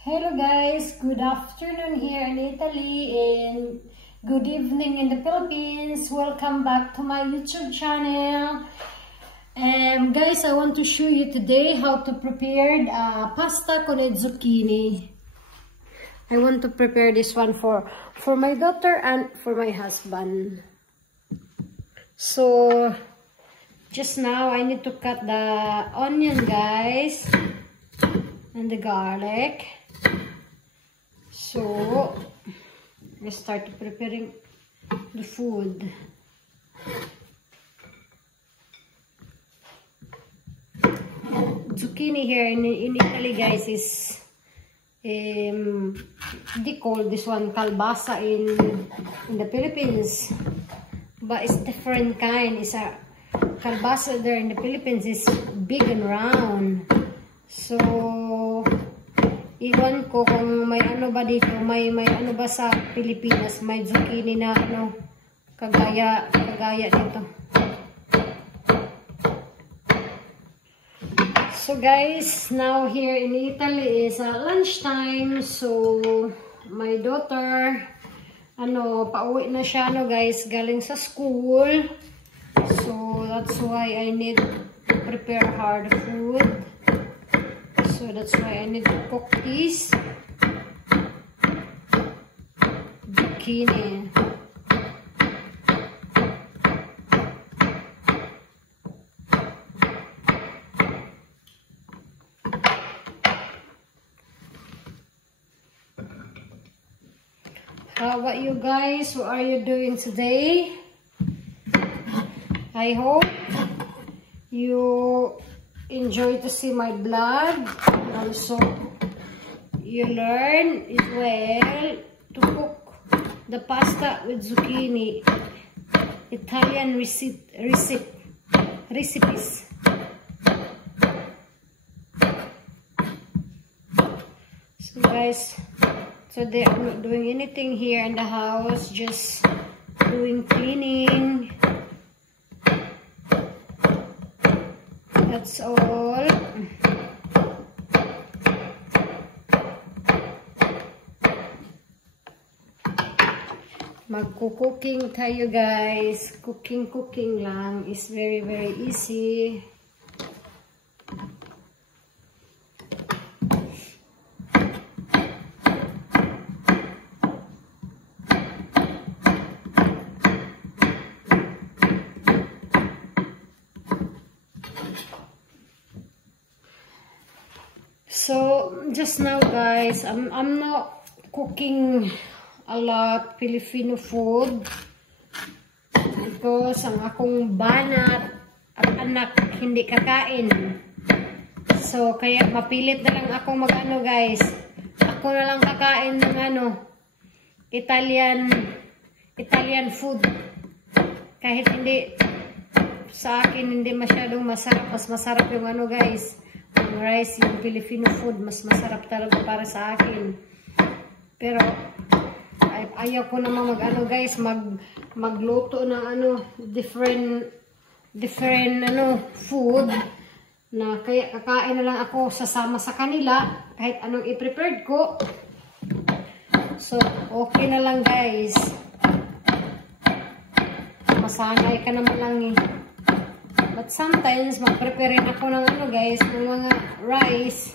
Hello guys, good afternoon here in Italy and good evening in the Philippines. Welcome back to my YouTube channel. Guys, I want to show you today how to prepare pasta con zucchini. I want to prepare this one for my daughter and for my husband. So just now I need to cut the onion, guys, and the garlic. So let's start preparing the food. Zucchini here in Italy, guys, is they call this one kalbasa in the Philippines, but it's different kind. It's a kalbasa there in the Philippines is big and round. So iwan ko kung may ano ba dito, may ano ba sa Pilipinas, may zucchini na ano kagaya dito. So guys, now here in Italy is lunchtime. So my daughter pauwi na siya guys, galing sa school. So that's why I need to prepare hard food. So that's why I need to cook this zucchini. How about you guys? What are you doing today? I hope you enjoy to see my vlog. Also, you learn as well to cook the pasta with zucchini. Italian recipes. So guys, today I'm not doing anything here in the house, just doing cleaning. That's all. Magko-cooking tayo guys. Cooking lang is very easy. So just now guys, I'm not cooking a lot Filipino food because ang akong banat at anak hindi kakain. So kaya mapilit na lang ako mag-ano guys. Ako na lang kakain ng Italian food. Kahit hindi sa akin hindi masyadong masarap, mas masarap yung guys. Ang rice, yung Filipino food, mas masarap talaga para sa akin. Pero ayaw ko naman guys, magluto ng different food na kaya kakain na lang ako sasama sa kanila kahit anong i-prepared ko. So okay na lang guys. Masanay ka naman lang eh. But sometimes mag-prepare rin ako ng guys, ng mga rice.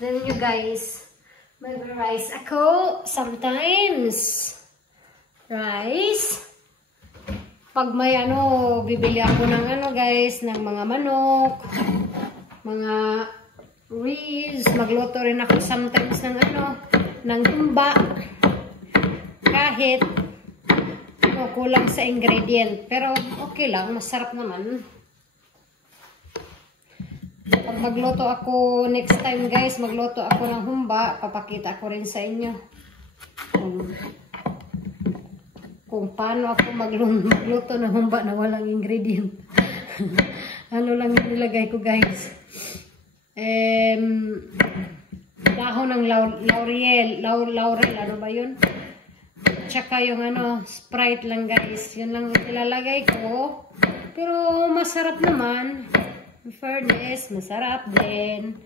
Then you guys, mag-rice ako sometimes. Rice. Pag may bibili ako ng guys, ng mga manok, mga ribs, magluto rin ako sometimes ng humba. Kahit kulang sa ingredient, pero okay lang, masarap naman. Pag magluto ako next time guys, magluto ako ng humba, papakita ko rin sa inyo kung paano ako magluto ng humba na walang ingredient. Ano lang nilagay ko guys, dahon ng laurel, ano ba yun, tsaka yung Sprite lang guys, yun lang ilalagay ko, pero masarap naman. In fairness, masarap din.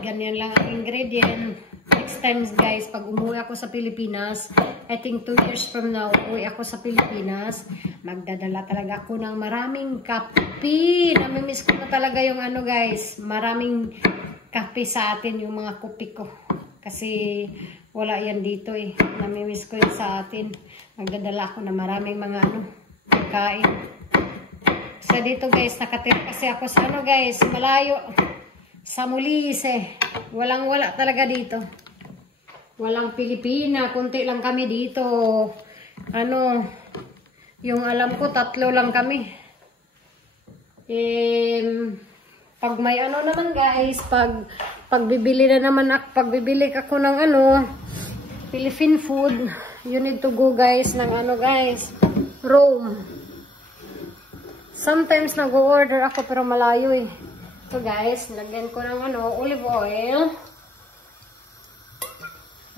ganyan lang ang ingredient. Next time guys, pag umuwi ako sa Pilipinas, I think 2 years from now, uuwi ako sa Pilipinas, magdadala talaga ako ng maraming kape. Namimiss ko na talaga yung ano guys, maraming kape sa atin, yung mga kopi ko. Kasi wala yan dito eh. Namimiss ko yun sa atin. Magdadala ako ng maraming mga ano, pagkain. So dito guys, nakatira kasi ako sa ano guys, malayo. Sa Molise. Walang-wala talaga dito. Walang Pilipina. Kunti lang kami dito. Ano, yung alam ko, 3 lang kami. Pag may ano naman guys, pagbibili na naman ako, pagbibili ako ng ano, Philippine food, you need to go guys ng ano guys, Rome. Sometimes nag-order ako pero malayo eh. So guys, lagyan ko ng ano, olive oil.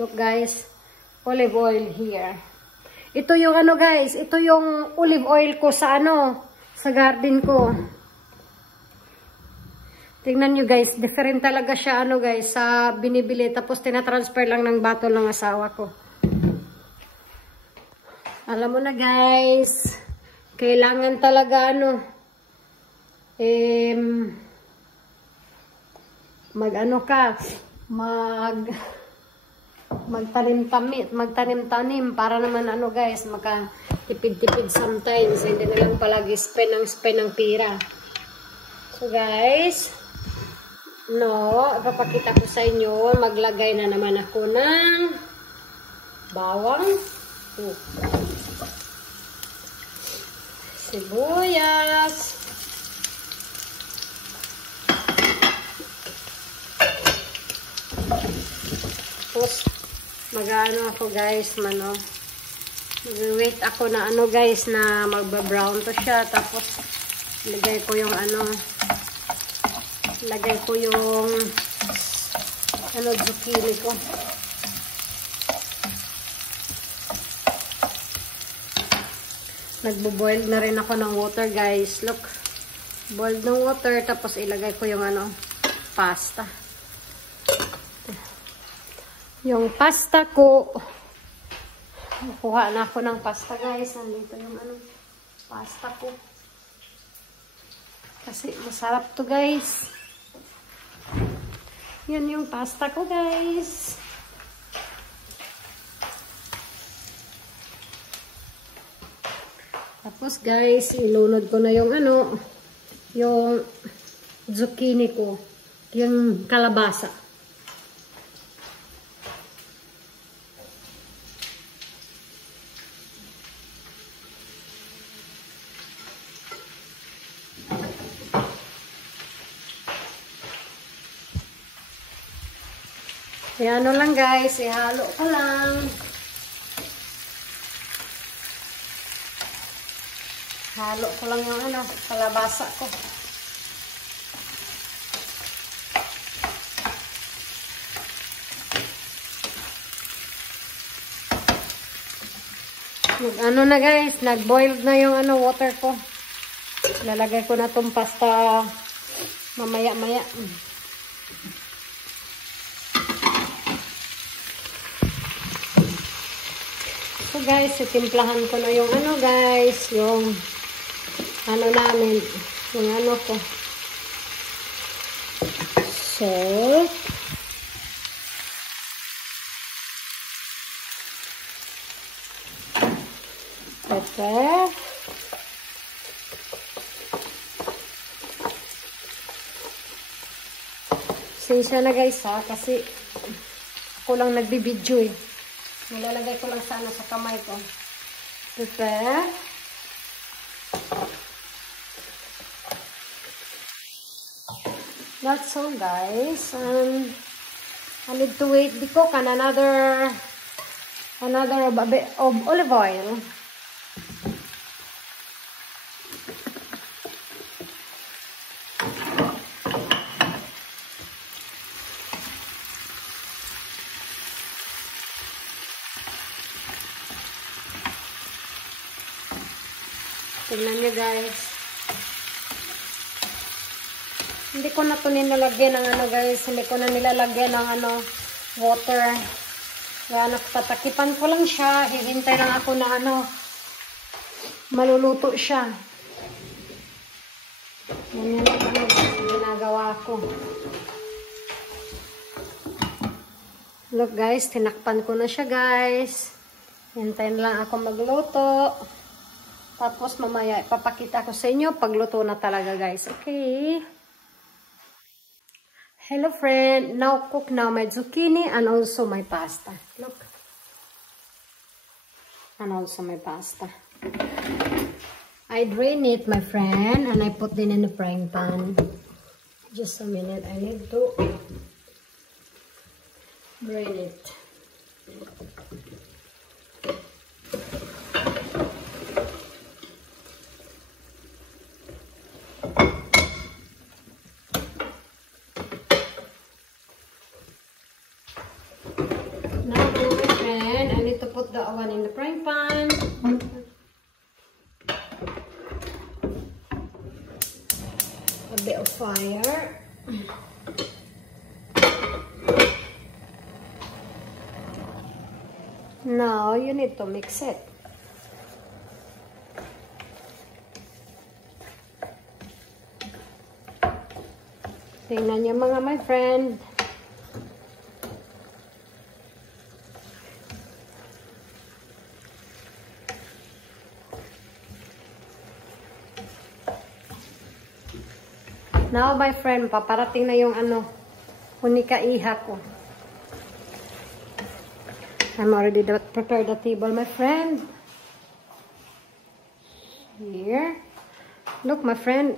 Look guys, olive oil here. Ito yung ano guys, ito yung olive oil ko sa ano, sa garden ko. Tingnan nyo guys, different talaga siya ano guys, sa binibili. Tapos tinatransfer lang ng bottle ng asawa ko. Alam mo na guys, kailangan talaga ano, mag-ano ka, magtanim-tanim para naman ano guys, makatipid-tipid sometimes, hindi na lang palagi spend ng pira. So guys, ipapakita ko sa inyo, maglagay na naman ako ng bawang, sibuyas, tapos mag-ano ako guys, mag-wait ako na ano guys, na magba-brown to siya. Tapos lagay ko yung ano, zucchini ko. Nagbo-boil na rin ako ng water guys. Look, boiled ng water, tapos ilagay ko yung ano, pasta. Yung pasta ko, kuha na ako ng pasta guys. Nandito yung ano, pasta ko. Kasi masarap to guys. Yan yung pasta ko guys. Tapos guys, ilunod ko na yung ano, yung zucchini ko, yung kalabasa. Ano lang guys, ihalo ko lang. Halo ko lang yung ano, kalabasa ko. Ano na guys, nag-boiled na yung ano, water ko. Lalagay ko na tong pasta mamaya-maya. So guys, itimplahan ko na yung ano guys, yung ano namin, yung ano ko. Salt. Pepper. Sinsya na guys ha, kasi ako lang nagbibidyo eh. Nilalagay ko lang sana sa kamay ko. Pepper. That's all guys. I need to wait the cook and another of olive oil. Tignan nyo guys. Hindi ko na ito nilalagyan ng ano guys. Hindi ko na nilalagyan ng ano, water. Kaya tatakipan ko lang siya. Hihintay lang ako na ano, maluluto siya. Yan ang ano, ginagawa ko. Look guys, tinakpan ko na siya guys. Hintayin lang ako magluto. Tapos mamaya ipapakita ko sa inyo pagluto na talaga guys. Okay. Hello friend. Now cook now my zucchini and also my pasta. Look. And also my pasta. I drain it my friend and I put it in the frying pan. Just a minute. I need to drain it. Put the one in the frying pan. A bit of fire. Now you need to mix it. Tingnan niyo mga my friend. Now, my friend, paparating na yung ano, hunika-iha ko. I'm already prepared the table, my friend. Here. Look, my friend.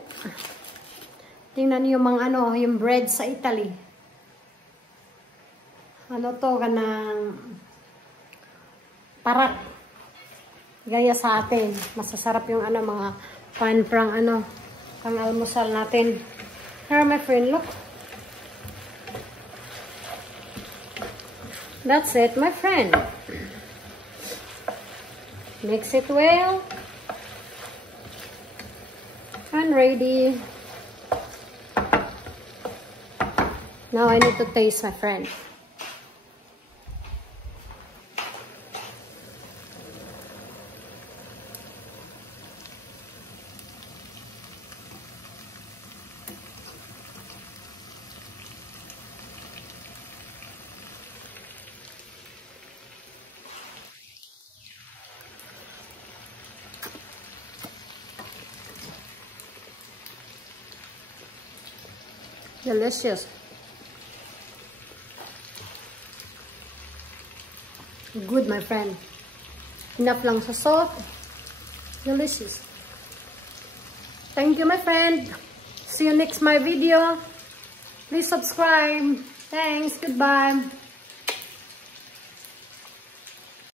Tingnan niyo yung mga ano, yung bread sa Italy. Ano to, kanang parak. Gaya sa atin. Masasarap yung ano, mga pan-prang ano, pang almusal natin. Here, my friend, look. That's it, my friend. Mix it well. And ready. Now I need to taste, my friend. Delicious. Good, my friend. Enough lang sa salt. Delicious. Thank you, my friend. See you next my video. Please subscribe. Thanks. Goodbye.